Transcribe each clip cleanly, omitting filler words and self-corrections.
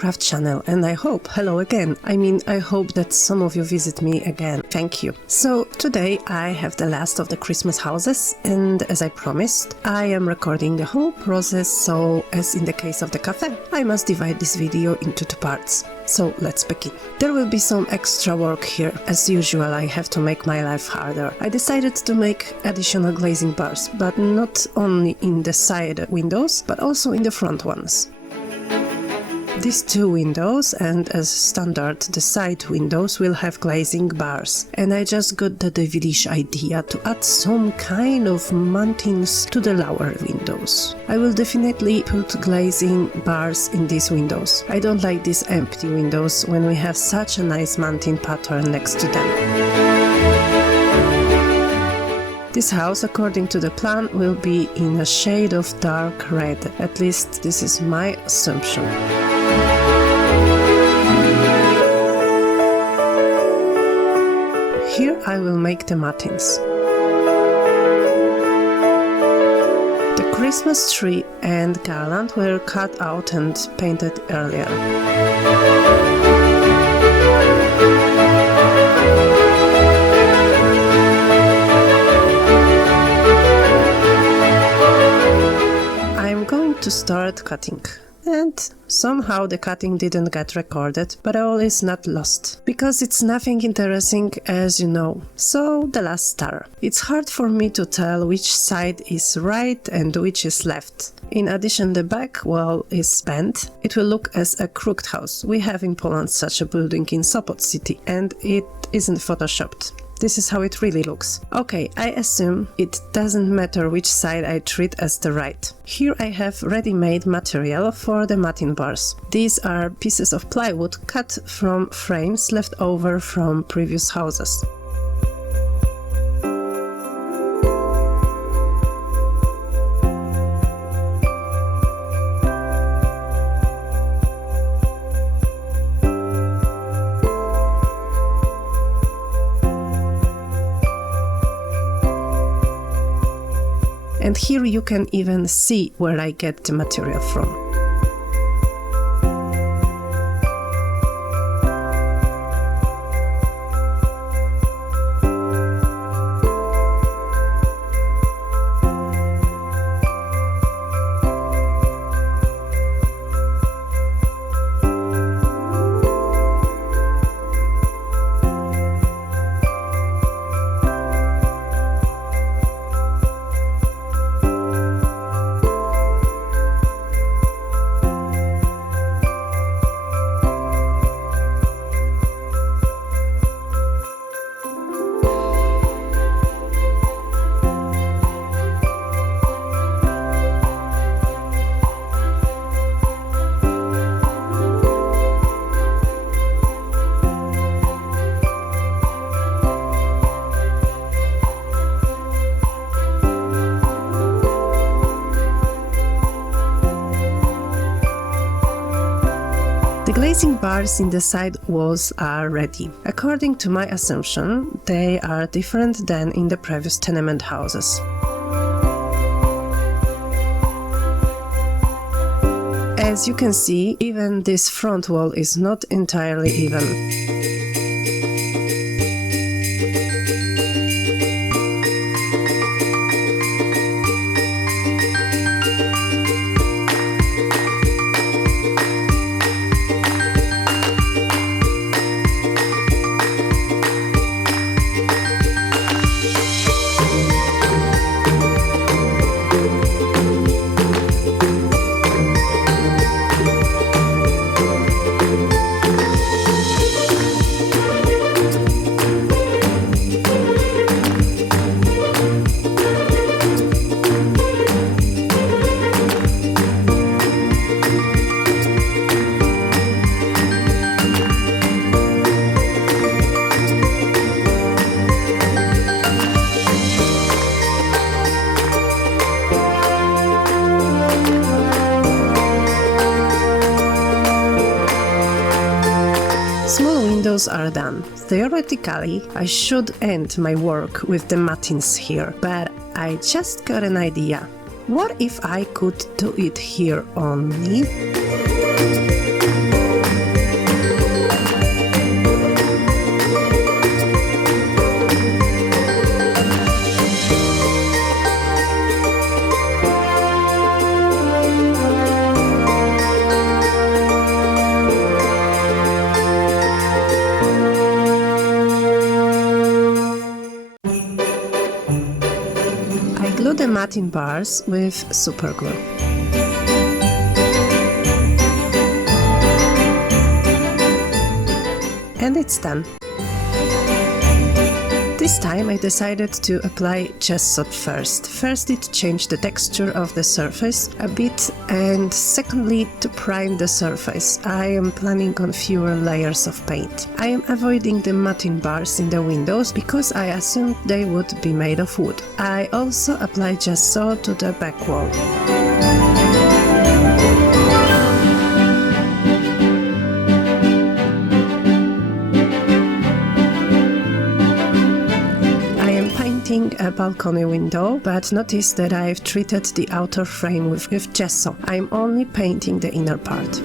Craft channel, and hello again. I hope that some of you visit me again. Thank you. So today I have the last of the Christmas houses, and as I promised, I am recording the whole process, so as in the case of the cafe, I must divide this video into two parts. So let's begin. There will be some extra work here. As usual, I have to make my life harder. I decided to make additional glazing bars, but not only in the side windows, but also in the front ones. These two windows, and as standard the side windows, will have glazing bars, and I just got the devilish idea to add some kind of mountings to the lower windows. I will definitely put glazing bars in these windows. I don't like these empty windows when we have such a nice mounting pattern next to them. This house, according to the plan, will be in a shade of dark red. At least this is my assumption. Here I will make the matins. The Christmas tree and garland were cut out and painted earlier. I'm going to start cutting. And somehow the cutting didn't get recorded, but all is not lost, because it's nothing interesting, as you know. So the last star. It's hard for me to tell which side is right and which is left. In addition, the back wall is bent. It will look as a crooked house. We have in Poland such a building in Sopot city, and it isn't photoshopped. This is how it really looks. Okay, I assume it doesn't matter which side I treat as the right. Here I have ready-made material for the matting bars. These are pieces of plywood cut from frames left over from previous houses. And here you can even see where I get the material from. The glazing bars in the side walls are ready. According to my assumption, they are different than in the previous tenement houses. As you can see, even this front wall is not entirely even. windows are done. Theoretically, I should end my work with the matins here, but I just got an idea. What if I could do it here only? Glue the matting bars with super glue. And it's done. This time I decided to apply gesso first. First, it changed the texture of the surface a bit, and secondly, to prime the surface. I am planning on fewer layers of paint. I am avoiding the matting bars in the windows because I assumed they would be made of wood. I also apply gesso to the back wall. A balcony window, but notice that I've treated the outer frame with gesso. I'm only painting the inner part.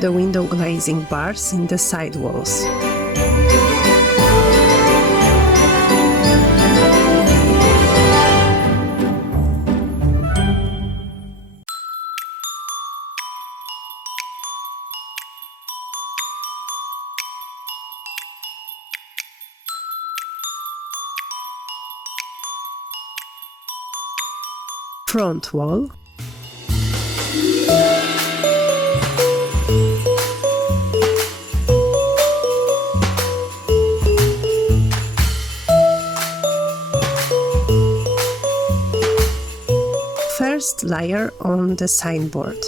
The window glazing bars in the side walls. Front wall. First layer on the signboard.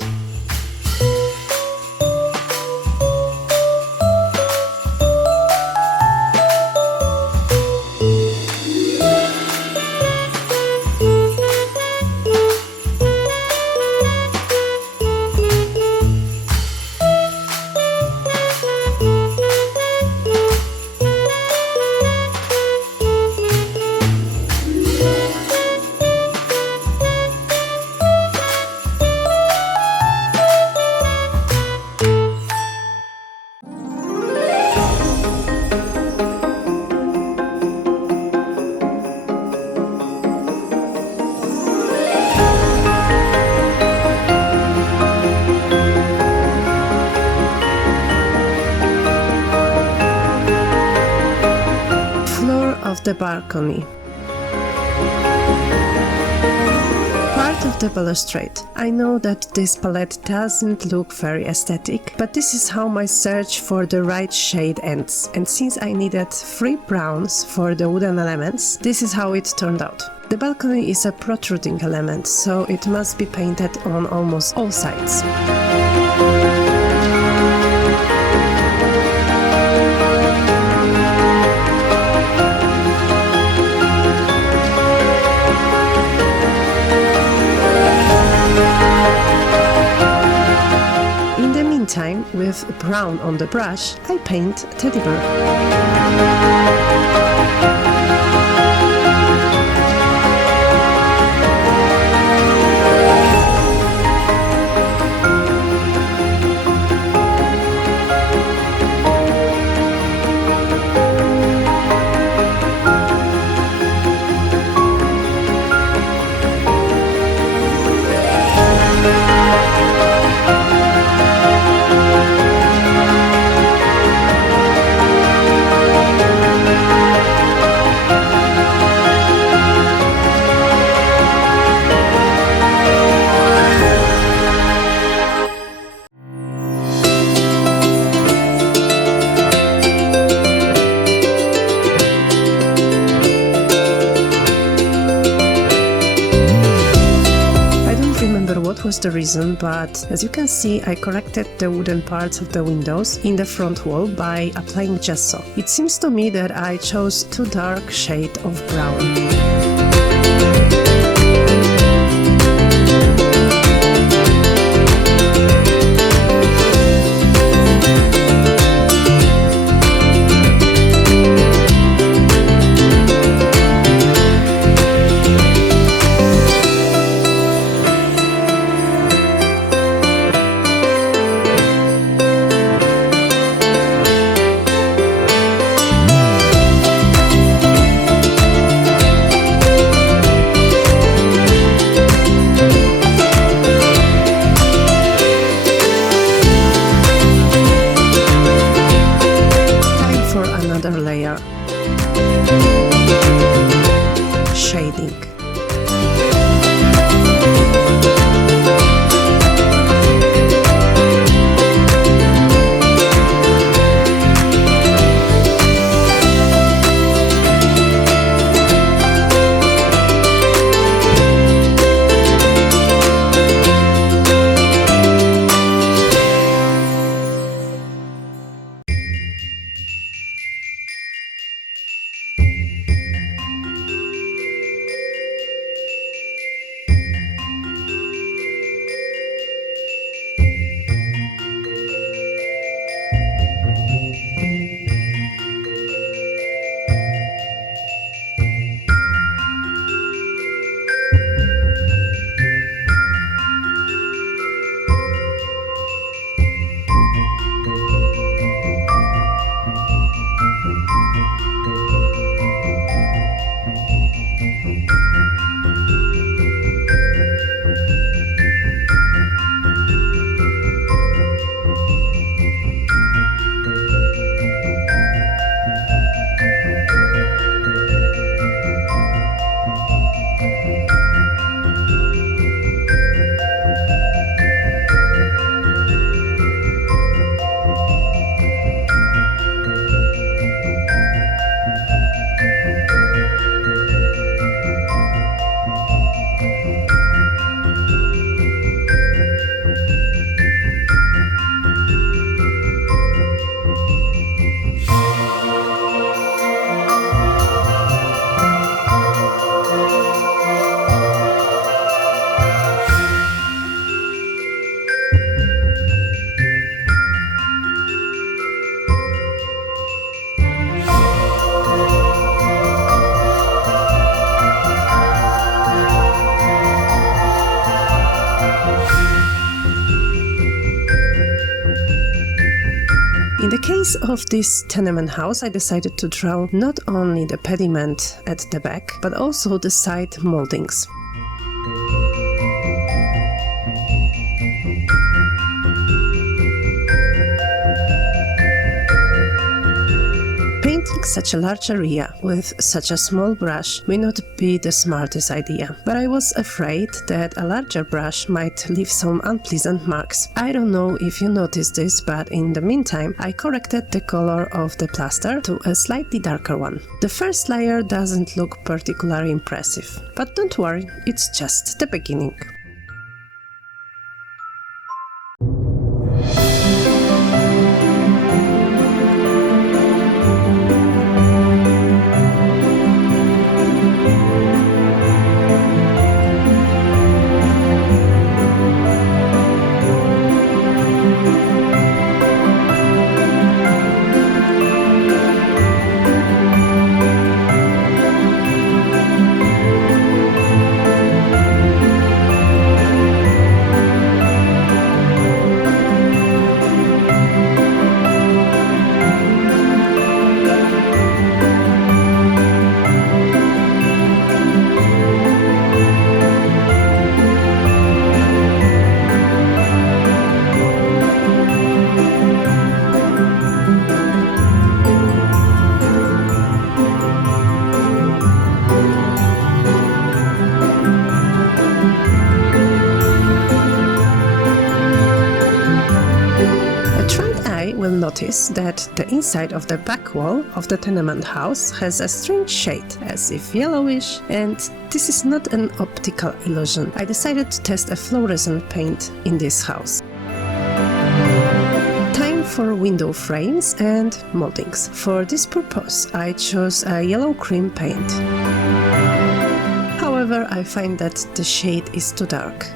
Of the balcony. Part of the balustrade. I know that this palette doesn't look very aesthetic, but this is how my search for the right shade ends. And since I needed 3 browns for the wooden elements, this is how it turned out. The balcony is a protruding element, so it must be painted on almost all sides. Time, with brown on the brush, I paint a teddy bear. Was the reason, but as you can see, I corrected the wooden parts of the windows in the front wall by applying gesso. It seems to me that I chose too dark shade of brown. of this tenement house, I decided to draw not only the pediment at the back, but also the side moldings. Painting such a large area with such a small brush may not be the smartest idea, but I was afraid that a larger brush might leave some unpleasant marks. I don't know if you noticed this, but in the meantime I corrected the color of the plaster to a slightly darker one. The first layer doesn't look particularly impressive, but don't worry, it's just the beginning. Will notice that the inside of the back wall of the tenement house has a strange shade, as if yellowish, and this is not an optical illusion. I decided to test a fluorescent paint in this house. Time for window frames and moldings. For this purpose, I chose a yellow cream paint. However, I find that the shade is too dark.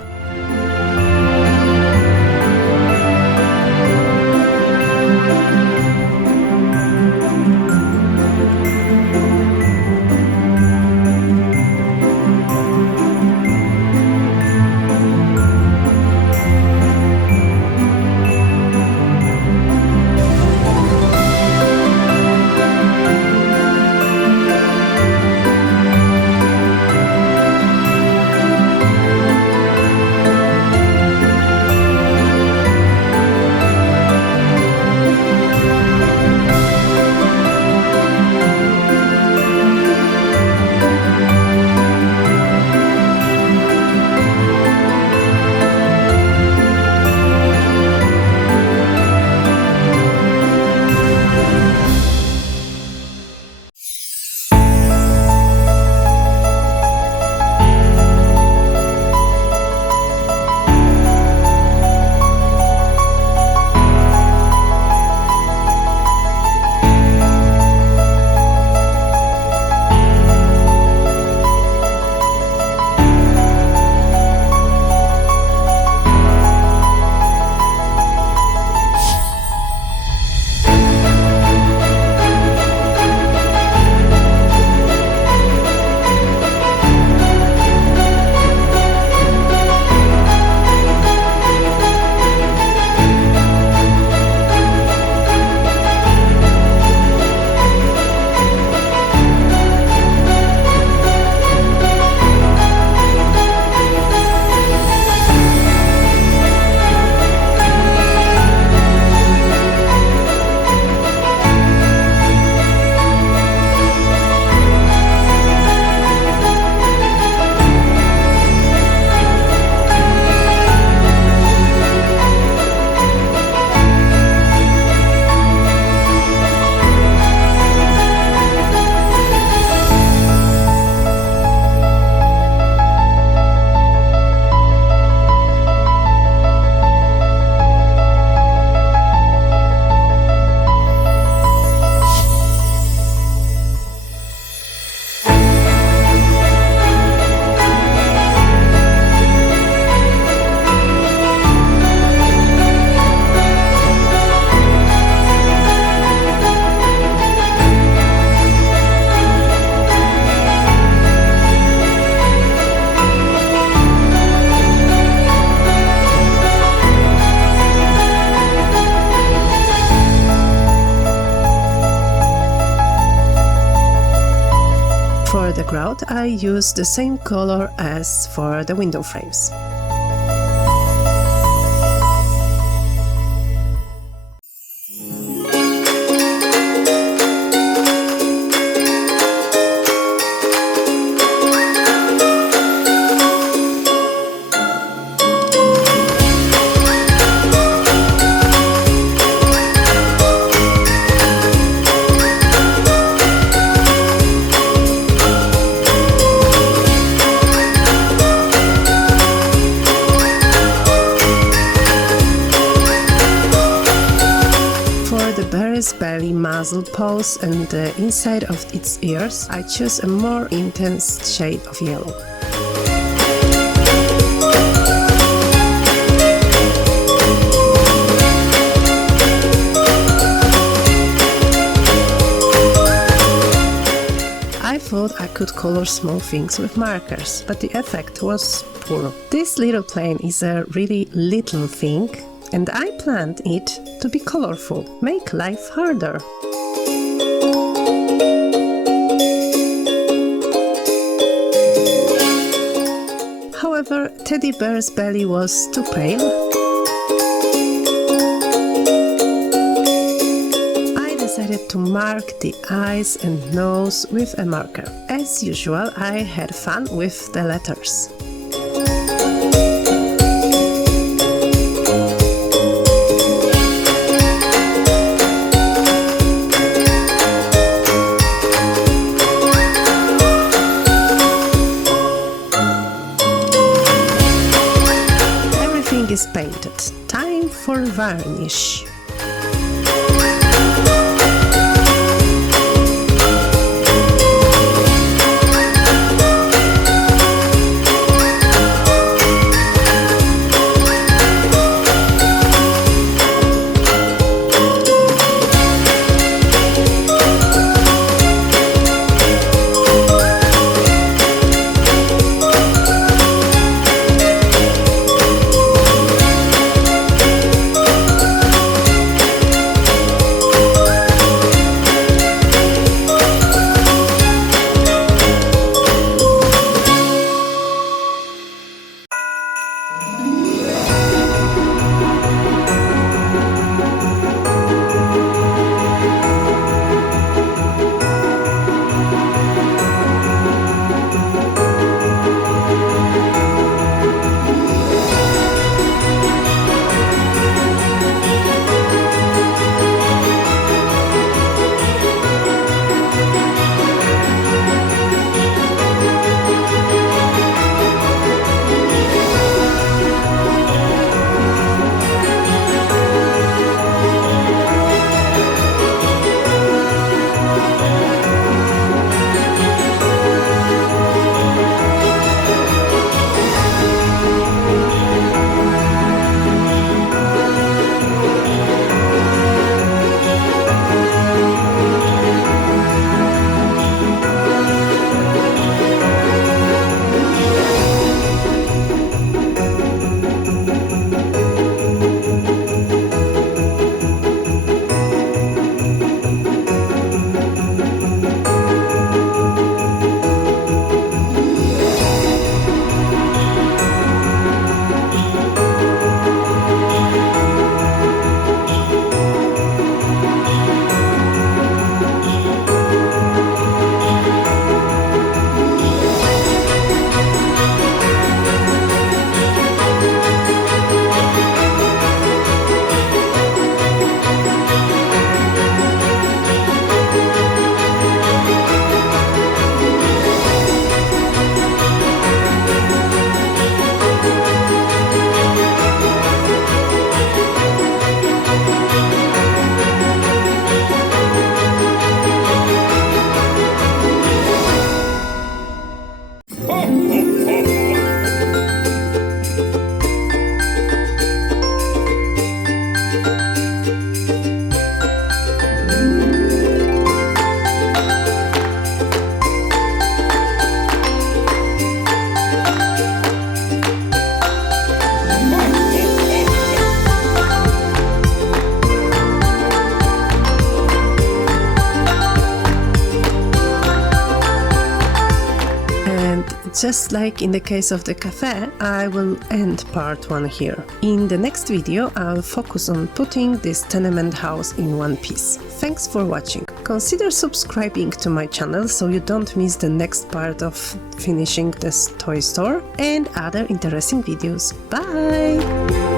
I used the same color as for the window frames. Belly muzzle pose and the inside of its ears, I choose a more intense shade of yellow. I thought I could color small things with markers, but the effect was poor. This little plane is a really little thing, and I planned it to be colorful, make life harder. However, teddy bear's belly was too pale. I decided to mark the eyes and nose with a marker. As usual, I had fun with the letters. Is painted. Time for varnish. and just like in the case of the cafe, I will end part 1 here. In the next video, I'll focus on putting this tenement house in one piece. Thanks for watching. Consider subscribing to my channel so you don't miss the next part of finishing this toy store and other interesting videos. Bye!